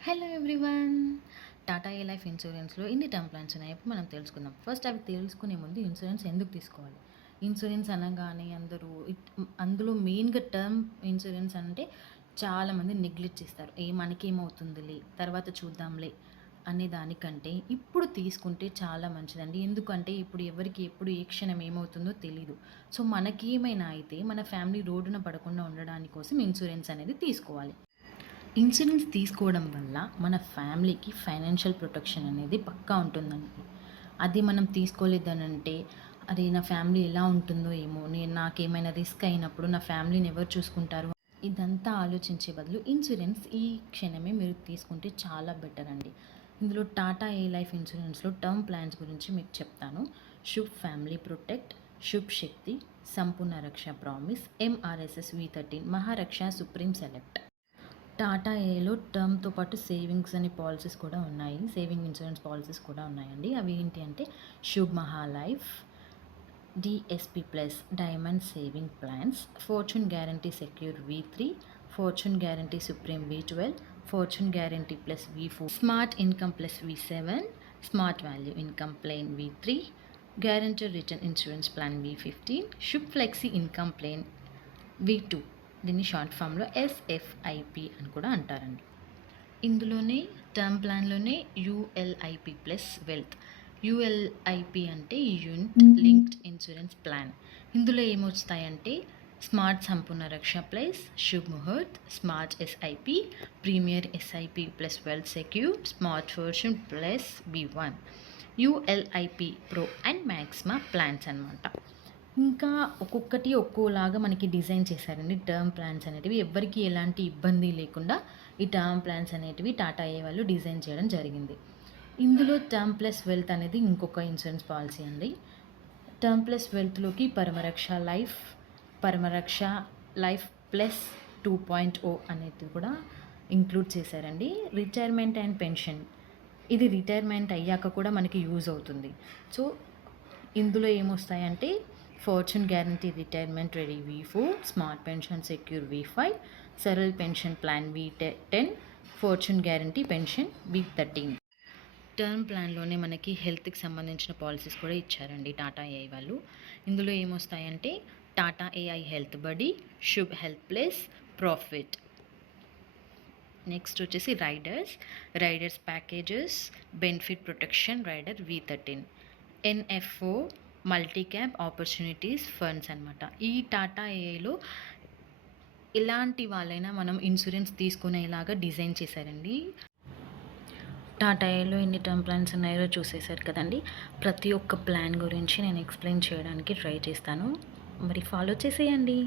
Hello everyone. Tata A life ఇన్సూరెన్స్‌లో ఎన్ని term plans ఉన్నాయో ఇప్పుడు మనం తెలుసుకుందాం. ఫస్ట్ అవి తెలుసుకునే ముందు ఇన్సూరెన్స్ ఎందుకు తీసుకోవాలి? ఇన్సూరెన్స్ అనగానే అందులో మెయిన్‌గా టర్మ్ ఇన్సూరెన్స్ అంటే చాలామంది నెగ్లెక్ట్ చేస్తారు. మనకేమవుతుందిలే, తర్వాత చూద్దాంలే అనే దానికంటే ఇప్పుడు తీసుకుంటే చాలా మంచిదండి. ఎందుకంటే ఇప్పుడు ఎవరికి ఎప్పుడు ఏ క్షణం ఏమవుతుందో తెలీదు. సో, మనకేమైనా అయితే మన ఫ్యామిలీ రోడ్డున పడకుండా ఉండడాని కోసం ఇన్సూరెన్స్ అనేది తీసుకోవాలి. ఇన్సూరెన్స్ తీసుకోవడం వల్ల మన ఫ్యామిలీకి ఫైనాన్షియల్ ప్రొటెక్షన్ అనేది పక్కా ఉంటుందండి. అది మనం తీసుకోలేదనంటే, అరే! నా ఫ్యామిలీ ఎలా ఉంటుందో ఏమో, నాకేమైనా రిస్క్ అయినప్పుడు నా ఫ్యామిలీని ఎవరు చూసుకుంటారు? ఇదంతా ఆలోచించే బదులు ఇన్సూరెన్స్ ఈ క్షణమే మీరు తీసుకుంటే చాలా బెటర్ అండి. ఇందులో టాటా ఏ లైఫ్ ఇన్సూరెన్స్‌లో టర్మ్ ప్లాన్స్ గురించి మీకు చెప్తాను. శుభ్ ఫ్యామిలీ ప్రొటెక్ట్, శుభ్ శక్తి, సంపూర్ణ రక్ష ప్రామిస్, ఎంఆర్ఎస్ఎస్ వి13, మహారక్ష సుప్రీం సెలెక్ట్. టాటా ఏలో టర్మ్‌తో పాటు సేవింగ్స్ అనే పాలిసీస్ కూడా ఉన్నాయి. సేవింగ్ ఇన్సూరెన్స్ పాలిసీస్ కూడా ఉన్నాయండి. అవి ఏంటి అంటే శుభ్ మహా life, DSP plus diamond saving plans, fortune guarantee secure వి3, fortune guarantee supreme వి12, fortune guarantee plus వి4, smart income plus వి7, smart value income plan వి3, guaranteed return insurance plan వి15, Shubh flexi income plan వి2. దీన్ని short ఫామ్‌లో ఎస్ఎఫ్ఐపి అని కూడా అంటారండి. ఇందులోనే టర్మ్ ప్లాన్‌లోనే యూఎల్ఐపి ప్లస్ వెల్త్. యూఎల్ఐపి అంటే unit linked insurance plan. ఇందులో ఏమొస్తాయంటే smart Sampoorna Raksha plus Shubh Muhurat, smart SIP, premier SIP plus wealth secure, smart fortune plus B one, ULIP pro and Maxima plans అనమాట. ఇంకా ఒక్కొక్కటి ఒక్కోలాగా మనకి డిజైన్ చేశారండి టర్మ్ ప్లాన్స్ అనేటివి. ఎవ్వరికీ ఎలాంటి ఇబ్బంది లేకుండా ఈ టర్మ్ ప్లాన్స్ అనేటివి టాటా ఏ వాళ్ళు డిజైన్ చేయడం జరిగింది. ఇందులో టర్మ్ ప్లస్ వెల్త్ అనేది ఇంకొక ఇన్సూరెన్స్ పాలసీ అండి. టర్మ్ ప్లస్ వెల్త్‌లోకి పరమరక్ష లైఫ్ ప్లస్ 2.0 అనేది కూడా ఇంక్లూడ్ చేశారండి. Retirement and pension. ఇది రిటైర్మెంట్ అయ్యాక కూడా మనకి యూజ్ అవుతుంది. సో, ఇందులో ఏమొస్తాయంటే fortune guarantee retirement ready వి4, smart pension secure వి5, Saral pension plan వి10, fortune guarantee pension వి13. Term ప్లాన్‌లోనే మనకి హెల్త్‌కి సంబంధించిన పాలిసీస్ కూడా ఇచ్చారండి టాటా ఏఐ వాళ్ళు. ఇందులో ఏమొస్తాయంటే Tata AI health buddy, Shubh health plus, profit. Next వచ్చేసి riders packages, benefit protection rider వి13, NFO multi cap opportunities funds అనమాట. ఈ టాటా ఏఐలో ఎలాంటి వాళ్ళైనా మనం ఇన్సూరెన్స్ తీసుకునేలాగా డిజైన్ చేశారండి. టాటా ఏఐలో ఎన్ని టర్మ్ ప్లాన్స్ ఉన్నాయో చూసేశారు కదండి. ప్రతి ఒక్క ప్లాన్ గురించి నేను ఎక్స్ప్లెయిన్ చేయడానికి ట్రై చేస్తాను. మరి ఫాలో చేసేయండి.